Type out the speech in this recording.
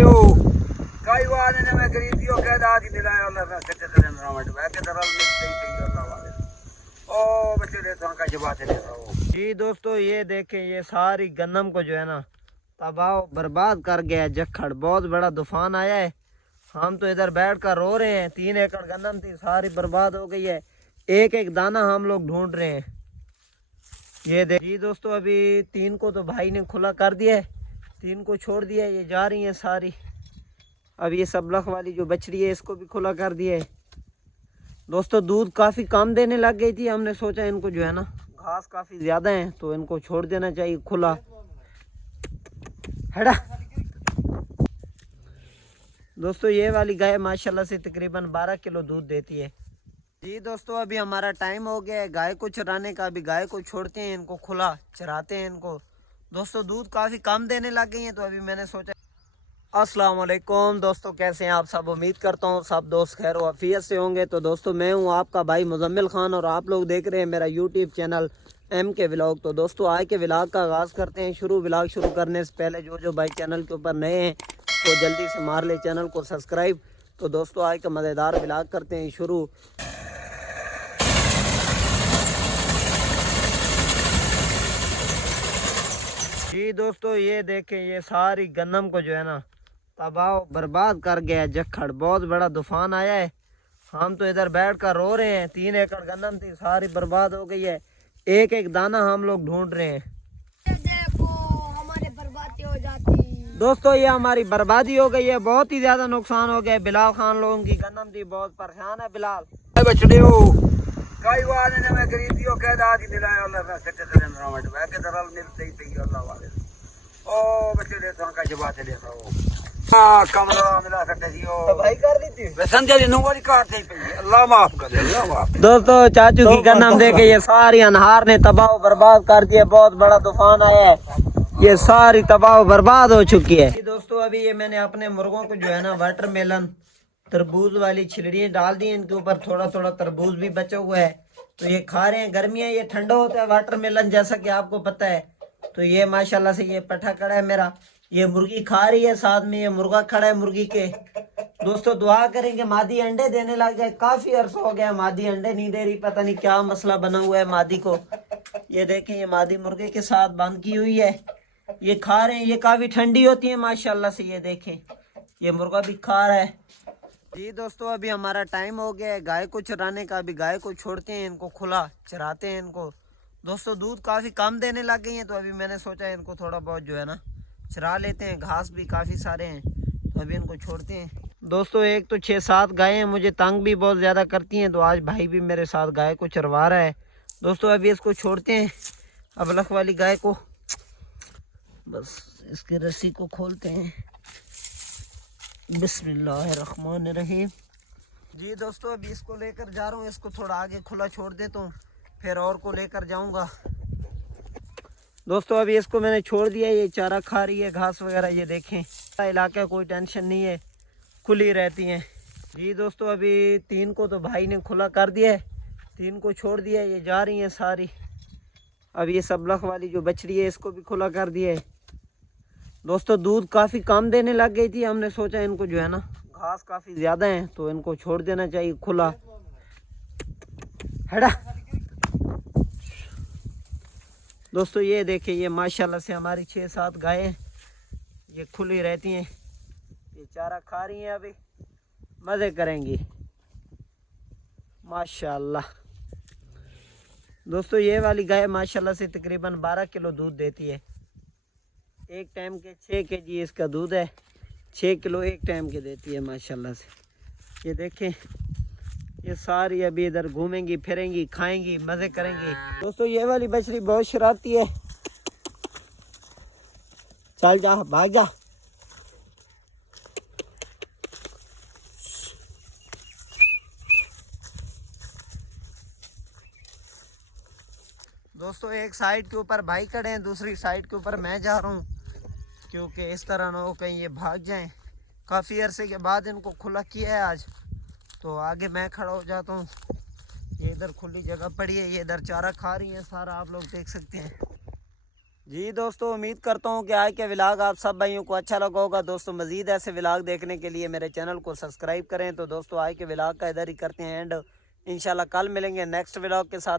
बछड़ियों कई बार ने मैं गरीबियों के दादी दिलाया अल्लाह का सच्चे तेरे नाम पे के तरल मिलते ही अल्लाह वाले ओ बछड़े तो का जवाब दे रहा जी दोस्तों, ये देखें ये सारी गन्नम को जो है ना तबाह बर्बाद कर गया है जखड़। बहुत बड़ा तूफान आया है। हम तो इधर बैठ कर रो रहे हैं। 3 एकड़ गन्नम थी, सारी बर्बाद हो गई है। एक एक दाना हम लोग ढूंढ रहे हैं। ये देखिए दोस्तों, अभी 3 को तो भाई ने खुला कर दिया है, 3 को छोड़ दिया है। ये जा रही हैं सारी। अब ये सबलख वाली जो बछड़ी है इसको भी खुला कर दिया है। दोस्तों दूध काफ़ी कम देने लग गई थी। हमने सोचा इनको जो है ना घास काफ़ी ज़्यादा है तो इनको छोड़ देना चाहिए खुला। हेड़ा दोस्तों, ये वाली गाय माशाल्लाह से तकरीबन 12 किलो दूध देती है। जी दोस्तों, अभी हमारा टाइम हो गया है गाय को चराने का। अभी गाय को छोड़ते हैं, इनको खुला चराते हैं इनको। दोस्तों दूध काफ़ी कम देने लग गई हैं तो अभी मैंने सोचा। अस्सलाम वालेकुम दोस्तों, कैसे हैं आप सब? उम्मीद करता हूँ सब दोस्त खैर वाफियत से होंगे। तो दोस्तों मैं हूँ आपका भाई मुजम्मिल खान और आप लोग देख रहे हैं मेरा यूट्यूब चैनल MK व्लॉग। तो दोस्तों आज के व्लॉग का आगाज़ करते हैं। व्लॉग शुरू करने से पहले जो भाई चैनल के ऊपर नए हैं तो जल्दी से मार ले चैनल को सब्सक्राइब। तो दोस्तों आज का मज़ेदार व्लॉग करते हैं शुरू। जी दोस्तों, ये देखें ये सारी गन्नम को जो है ना तबाह बर्बाद कर गया है जखड़। बहुत बड़ा तूफान आया है। हम तो इधर बैठ कर रो रहे हैं। 3 एकड़ गन्नम थी, सारी बर्बाद हो गई है। एक एक दाना हम लोग ढूंढ रहे हैं। देखो हमारी बर्बादी हो जाती। दोस्तों ये हमारी बर्बादी हो गई है, बहुत ही ज्यादा नुकसान हो गया। बिलाल खान लोगों की गन्नम थी, बहुत परेशान है बिलाल। बछड़ियों कई बार ने मैं गरीबियों के दादी दिलाया अल्लाह का सच्चे तेरे नाम पे के तरल मिलते ही अल्लाह वाले ओ बछड़े तो का जवाब दे रहा हां कमरा मिला सकते हो तो भाई कर ली थी वे संजय जी नोवारी काटते ही पे। अल्लाह माफ करे, अल्लाह माफ। दोस्तों चाचू की गन्नम देके ये सारी अनहार ने तबाह बर्बाद कर दिया। बहुत बड़ा तूफान आया है, ये सारी तबाह बर्बाद हो चुकी है। दोस्तों अभी ये मैंने अपने मुर्गों को जो है ना वाटरमेलन तरबूज वाली छिलड़ियाँ डाल दी। इनके ऊपर थोड़ा थोड़ा तरबूज भी बचा हुआ है तो ये खा रहे हैं। गर्मियाँ ये ठंडा होता है वाटरमेलन जैसा कि आपको पता है। तो ये माशाल्लाह से ये पठा खड़ा है मेरा, ये मुर्गी खा रही है, साथ में ये मुर्गा खड़ा है मुर्गी के। दोस्तों दुआ करेंगे मादी अंडे देने लग जाए। काफी अरसा हो गया मादी अंडे नहीं दे रही, पता नहीं क्या मसला बना हुआ है मादी को। ये देखें ये मादी मुर्गे के साथ बंद की हुई है, ये खा रहे हैं। ये काफी ठंडी होती है माशाल्लाह से। ये देखें ये मुर्गा भी खा रहा है। जी दोस्तों, अभी हमारा टाइम हो गया है गाय को चराने का। अभी गाय को छोड़ते हैं, इनको खुला चराते हैं इनको। दोस्तों दूध काफ़ी कम देने लग गई हैं तो अभी मैंने सोचा इनको थोड़ा बहुत जो है ना चरा लेते हैं। घास भी काफ़ी सारे हैं तो अभी इनको छोड़ते हैं। दोस्तों एक तो 6-7 गायें हैं, मुझे तंग भी बहुत ज़्यादा करती हैं। तो आज भाई भी मेरे साथ गाय को चरवा रहा है। दोस्तों अभी इसको छोड़ते हैं, अबलख वाली गाय को। बस इसके रस्सी को खोलते हैं। बिस्मिल्लाहिर्रहमानिर्रहीम। जी दोस्तों अभी इसको लेकर जा रहा हूँ, इसको थोड़ा आगे खुला छोड़ देता हूँ, फिर और को लेकर जाऊंगा। दोस्तों अभी इसको मैंने छोड़ दिया, ये चारा खा रही है घास वगैरह। ये देखें इलाका कोई टेंशन नहीं है, खुली रहती हैं। जी दोस्तों अभी 3 को तो भाई ने खुला कर दिया है, 3 को छोड़ दिया है। ये जा रही हैं सारी। अब ये सबलख वाली जो बछड़ी है इसको भी खुला कर दिया है। दोस्तों दूध काफ़ी कम देने लग गई थी। हमने सोचा इनको जो है ना घास काफ़ी ज़्यादा है तो इनको छोड़ देना चाहिए खुला। हेड़ा दोस्तों ये देखिए ये माशाल्लाह से हमारी 6-7 गायें ये खुली रहती हैं। ये चारा खा रही हैं, अभी मज़े करेंगी माशाल्लाह। दोस्तों ये वाली गाय माशाल्लाह से तकरीबन 12 किलो दूध देती है। एक टाइम के 6 kg इसका दूध है। 6 किलो एक टाइम के देती है माशाल्लाह से। ये देखें ये सारी अभी इधर घूमेंगी फिरेंगी, खाएंगी, मज़े करेंगी। दोस्तों ये वाली बछड़ी बहुत शरारती है। चल जा, भाग जा। दोस्तों एक साइड के ऊपर भाई खड़े हैं, दूसरी साइड के ऊपर मैं जा रहा हूँ, क्योंकि इस तरह ना हो कहीं ये भाग जाएं। काफ़ी अरसे के बाद इनको खुला किया है आज, तो आगे मैं खड़ा हो जाता हूँ। ये इधर खुली जगह पड़ी है, ये इधर चारा खा रही है सारा, आप लोग देख सकते हैं। जी दोस्तों, उम्मीद करता हूँ कि आज के व्लॉग आप सब भाइयों को अच्छा लगा होगा। दोस्तों मजीद ऐसे व्लॉग देखने के लिए मेरे चैनल को सब्सक्राइब करें। तो दोस्तों आज के व्लॉग का इधर ही करते हैं एंड इंशाल्लाह कल मिलेंगे नेक्स्ट व्लॉग के साथ।